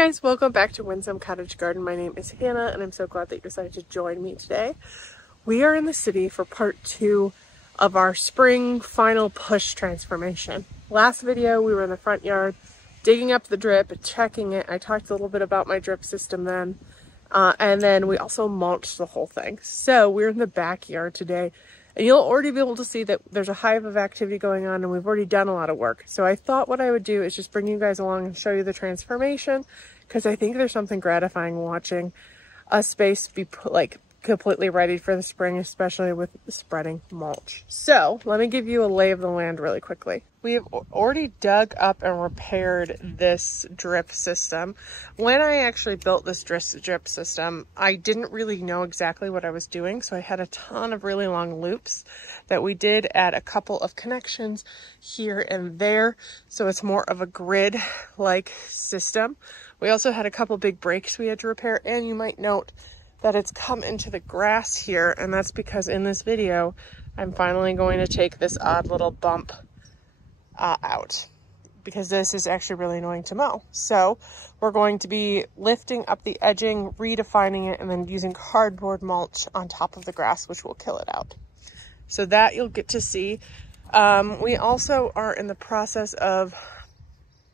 guys, welcome back to Windsome Cottage Garden. My name is Hannah and I'm so glad that you decided to join me today. We are in the city for part 2 of our spring final push transformation. Last video we were in the front yard digging up the drip, checking it. I talked a little bit about my drip system then, and then we also mulched the whole thing. So we're in the backyard today and you'll already be able to see that there's a hive of activity going on and we've already done a lot of work. So I thought what I would do is just bring you guys along and show you the transformation, because I think there's something gratifying watching a space be completely ready for the spring, especially with spreading mulch. So let me give you a lay of the land really quickly. We have already dug up and repaired this drip system. When I actually built this drip system, I didn't really know exactly what I was doing, so I had a ton of really long loops that we did add a couple of connections here and there, so it's more of a grid-like system. We also had a couple big breaks we had to repair, and you might note that it's come into the grass here, and that's because in this video I'm finally going to take this odd little bump out, because this is actually really annoying to mow. So we're going to be lifting up the edging, redefining it, and then using cardboard mulch on top of the grass, which will kill it out. So that you'll get to see. We also are in the process of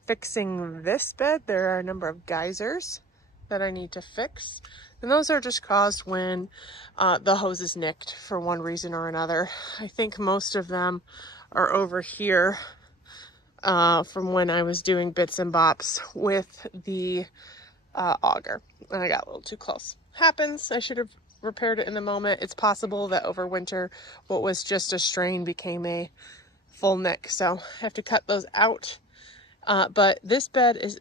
fixing this bed. There are a number of geysers that I need to fix, and those are just caused when the hose is nicked for one reason or another. I think most of them are over here from when I was doing bits and bops with the auger, and I got a little too close. Happens. I should have repaired it in the moment. It's possible that over winter what was just a strain became a full nick, so I have to cut those out. But this bed is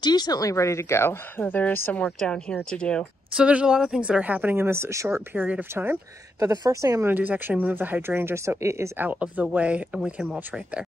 decently ready to go. There is some work down here to do. So there's a lot of things that are happening in this short period of time, but the first thing I'm going to do is actually move the hydrangea so it is out of the way and we can mulch right there.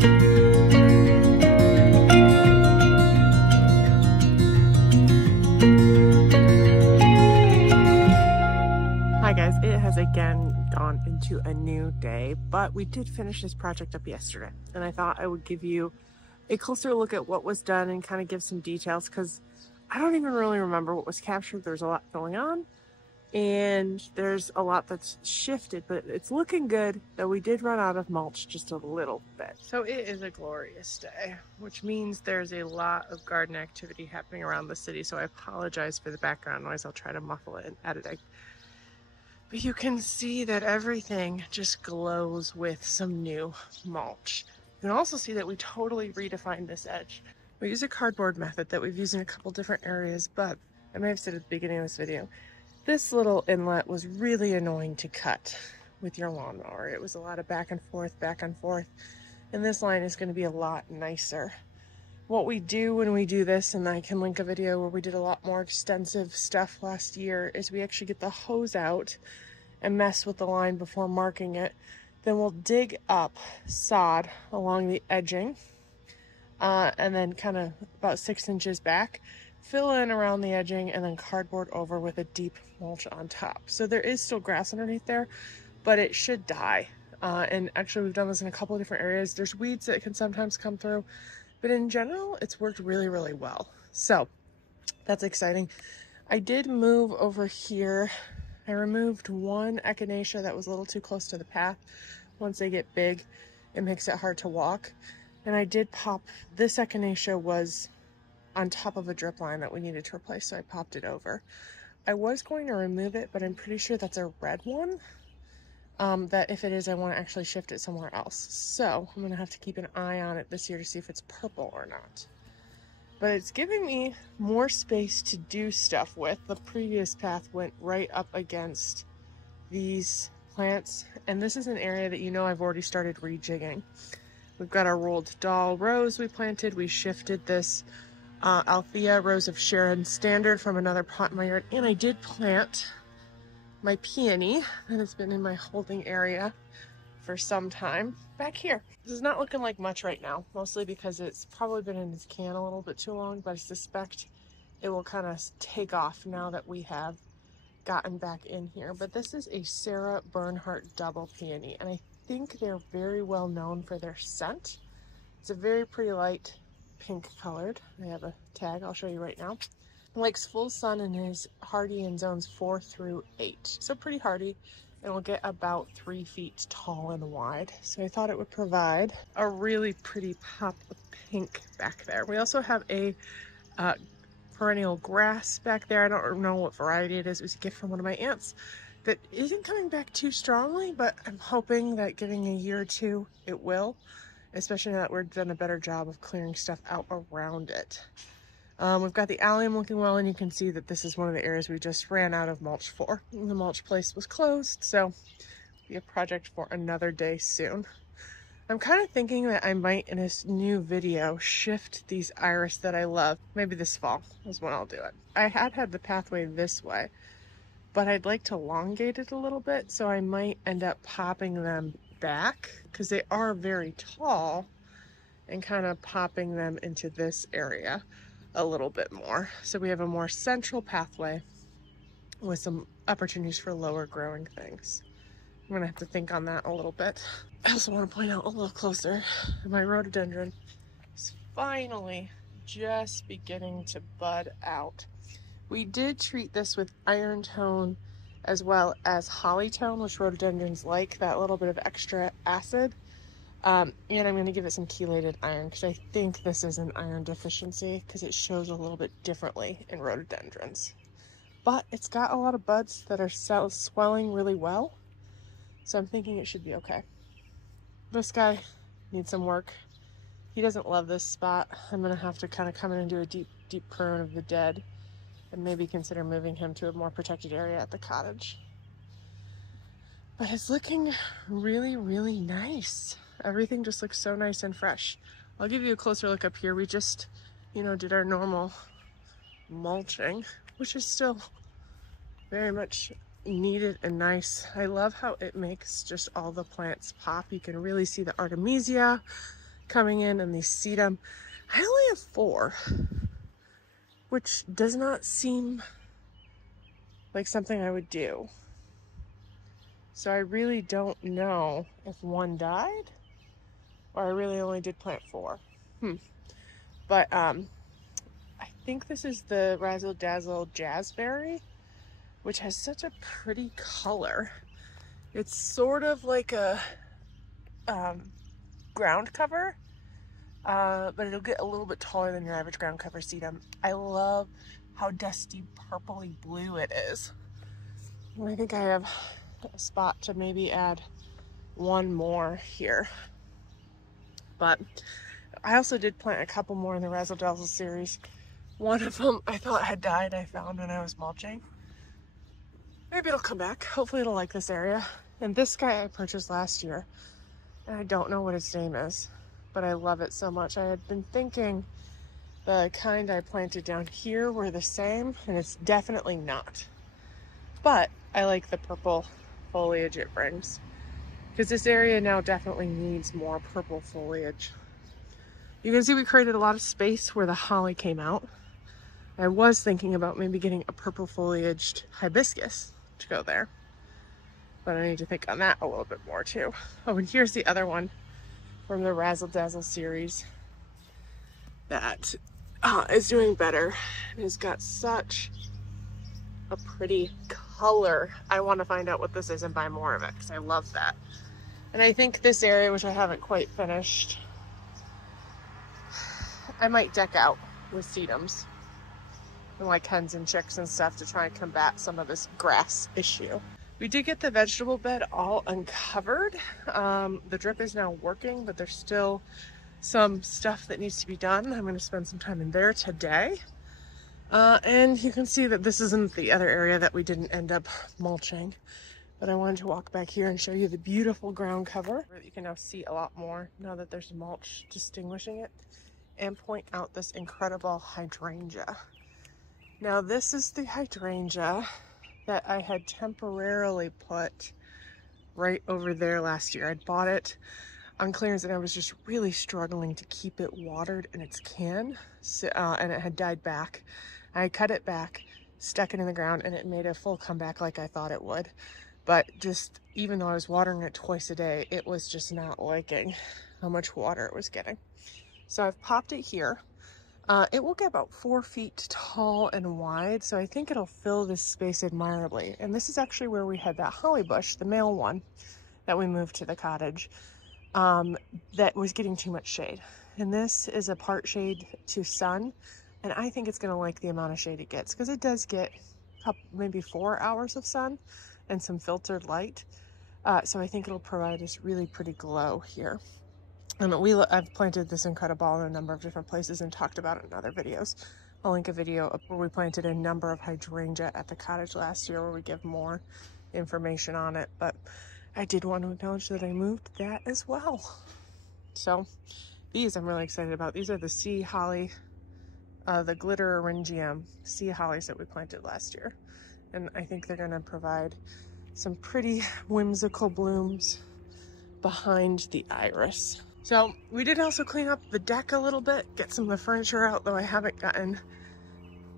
Hi guys, it has again gone into a new day, but we did finish this project up yesterday, and I thought I would give you a closer look at what was done and kind of give some details, because I don't even really remember what was captured. There's a lot going on and there's a lot that's shifted, but it's looking good, though we did run out of mulch just a little bit. So it is a glorious day, which means there's a lot of garden activity happening around the city, so I apologize for the background noise. I'll try to muffle it in editing. But you can see that everything just glows with some new mulch. You can also see that we totally redefined this edge. We use a cardboard method that we've used in a couple different areas, but I may have said at the beginning of this video, this little inlet was really annoying to cut with your lawnmower. It was a lot of back and forth, and this line is going to be a lot nicer. What we do when we do this, and I can link a video where we did a lot more extensive stuff last year, is we actually get the hose out and mess with the line before marking it. Then we'll dig up sod along the edging, and then kind of about 6 inches back, fill in around the edging, and then cardboard over with a deep mulch on top. So there is still grass underneath there, but it should die. And actually we've done this in a couple of different areas. There's weeds that can sometimes come through, but in general, it's worked really, really well. So that's exciting. I did move over here. I removed one echinacea that was a little too close to the path. Once they get big, it makes it hard to walk. And I did pop, this echinacea was on top of a drip line that we needed to replace, so I popped it over. I was going to remove it, but I'm pretty sure that's a red one. That if it is, I want to actually shift it somewhere else. So I'm going to have to keep an eye on it this year to see if it's purple or not. But it's giving me more space to do stuff with. The previous path went right up against these plants, and this is an area that you know I've already started rejigging. We've got our rolled doll rose we planted. We shifted this Althea Rose of Sharon standard from another pot in my yard, and I did plant my peony that has been in my holding area for some time back here. This is not looking like much right now, mostly because it's probably been in this can a little bit too long, but I suspect it will kind of take off now that we have gotten back in here. But this is a Sarah Bernhardt double peony, and I think they're very well known for their scent. It's a very pretty light pink colored. I have a tag I'll show you right now. Likes full sun and is hardy in zones 4 through 8. So pretty hardy, and will get about 3 feet tall and wide. So I thought it would provide a really pretty pop of pink back there. We also have a perennial grass back there. I don't know what variety it is. It was a gift from one of my aunts that isn't coming back too strongly, but I'm hoping that giving a year or two it will, especially now that we've done a better job of clearing stuff out around it. We've got the allium looking well, and you can see that this is one of the areas we just ran out of mulch for. The mulch place was closed, so it'll be a project for another day soon. I'm kind of thinking that I might, in this new video, shift these iris that I love. Maybe this fall is when I'll do it. I had the pathway this way, but I'd like to elongate it a little bit, so I might end up popping them back because they are very tall, and kind of popping them into this area a little bit more. So we have a more central pathway with some opportunities for lower growing things. I'm gonna have to think on that a little bit. I also want to point out a little closer, my rhododendron is finally just beginning to bud out. We did treat this with iron tone as well as holly tone, which rhododendrons like, that little bit of extra acid. And I'm going to give it some chelated iron because I think this is an iron deficiency because it shows a little bit differently in rhododendrons. But it's got a lot of buds that are swelling really well, so I'm thinking it should be okay. This guy needs some work. He doesn't love this spot. I'm going to have to kind of come in and do a deep prune of the dead and maybe consider moving him to a more protected area at the cottage. But it's looking really, really nice. Everything just looks so nice and fresh. I'll give you a closer look up here. We just, did our normal mulching, which is still very much needed and nice. I love how it makes just all the plants pop. You can really see the artemisia coming in and these sedum. I only have 4, which does not seem like something I would do. So I really don't know if one died or I really only did plant 4. But I think this is the Razzle Dazzle Jazzberry, which has such a pretty color. It's sort of like a ground cover, but it'll get a little bit taller than your average ground cover sedum. I love how dusty purpley blue it is. And I think I have a spot to maybe add 1 more here. But I also did plant a couple more in the Razzle Dazzle series. One of them I thought had died, I found when I was mulching. Maybe it'll come back. Hopefully it'll like this area. And this guy I purchased last year, and I don't know what his name is, but I love it so much. I had been thinking the kind I planted down here were the same, and it's definitely not. But I like the purple foliage it brings, because this area now definitely needs more purple foliage. You can see we created a lot of space where the holly came out. I was thinking about maybe getting a purple foliaged hibiscus to go there, but I need to think on that a little bit more too. Oh, and here's the other one from the Razzle Dazzle series that is doing better. It has got such a pretty color. I want to find out what this is and buy more of it because I love that. And I think this area, which I haven't quite finished, I might deck out with sedums and like hens and chicks and stuff to try and combat some of this grass issue. We did get the vegetable bed all uncovered. The drip is now working, but there's still some stuff that needs to be done. I'm going to spend some time in there today. And you can see that this isn't the other area that we didn't end up mulching, but I wanted to walk back here and show you the beautiful ground cover that you can now see a lot more now that there's mulch distinguishing it, and point out this incredible hydrangea. Now this is the hydrangea that I had temporarily put right over there last year. I'd bought it on clearance and I was just really struggling to keep it watered in its can, and it had died back. I cut it back, stuck it in the ground, and it made a full comeback like I thought it would. But just, even though I was watering it twice a day, it was just not liking how much water it was getting. So I've popped it here. It will get about 4 feet tall and wide, so I think it'll fill this space admirably. And this is actually where we had that holly bush, the male one, that we moved to the cottage, that was getting too much shade. And this is a part shade to sun, and I think it's going to like the amount of shade it gets, because it does get maybe 4 hours of sun and some filtered light. So I think it'll provide this really pretty glow here. And I've planted this incredible in a number of different places and talked about it in other videos. I'll link a video up where we planted a number of hydrangea at the cottage last year where we give more information on it. But I did want to acknowledge that I moved that as well. So these I'm really excited about. These are the sea holly, the glitter orangium sea hollies that we planted last year. And I think they're going to provide some pretty whimsical blooms behind the iris. So we did also clean up the deck a little bit, get some of the furniture out, though I haven't gotten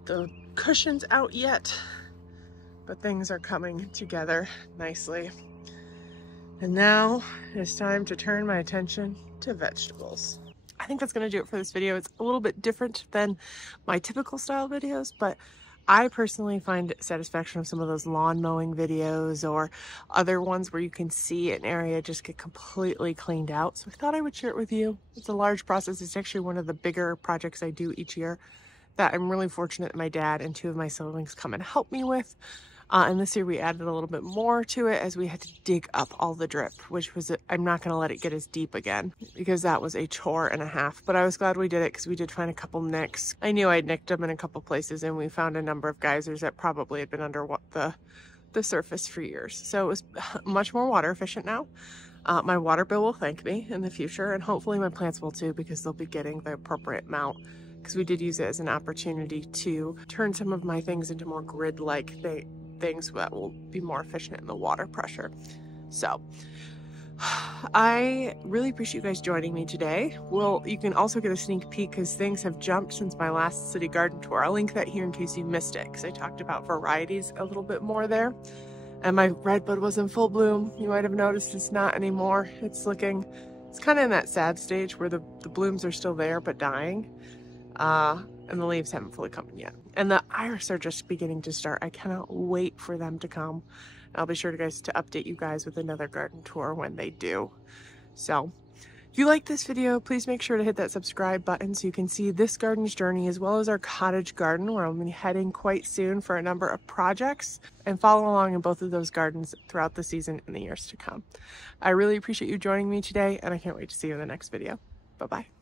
the cushions out yet, but things are coming together nicely. And now it's time to turn my attention to vegetables. I think that's going to do it for this video. It's a little bit different than my typical style videos, but I personally find satisfaction of some of those lawn mowing videos or other ones where you can see an area just get completely cleaned out. So I thought I would share it with you. It's a large process. It's actually one of the bigger projects I do each year that I'm really fortunate that my dad and 2 of my siblings come and help me with. And this year we added a little bit more to it as we had to dig up all the drip, which was, I'm not going to let it get as deep again because that was a chore and a half. But I was glad we did it because we did find a couple nicks. I knew I'd nicked them in a couple places, and we found a number of geysers that probably had been under the surface for years. So it was much more water efficient now. My water bill will thank me in the future, and hopefully my plants will too, because they'll be getting the appropriate amount, because we did use it as an opportunity to turn some of my things into more grid-like things that will be more efficient in the water pressure. So I really appreciate you guys joining me today. Well, you can also get a sneak peek because things have jumped since my last city garden tour. I'll link that here in case you missed it because I talked about varieties a little bit more there. And my redbud was in full bloom. You might have noticed it's not anymore. It's kind of in that sad stage where the blooms are still there but dying. And the leaves haven't fully come in yet. And the iris are just beginning to start. I cannot wait for them to come. I'll be sure to update you guys with another garden tour when they do. So if you like this video, please make sure to hit that subscribe button so you can see this garden's journey as well as our cottage garden where I'll be heading quite soon for a number of projects, and follow along in both of those gardens throughout the season and the years to come. I really appreciate you joining me today, and I can't wait to see you in the next video. Bye-bye.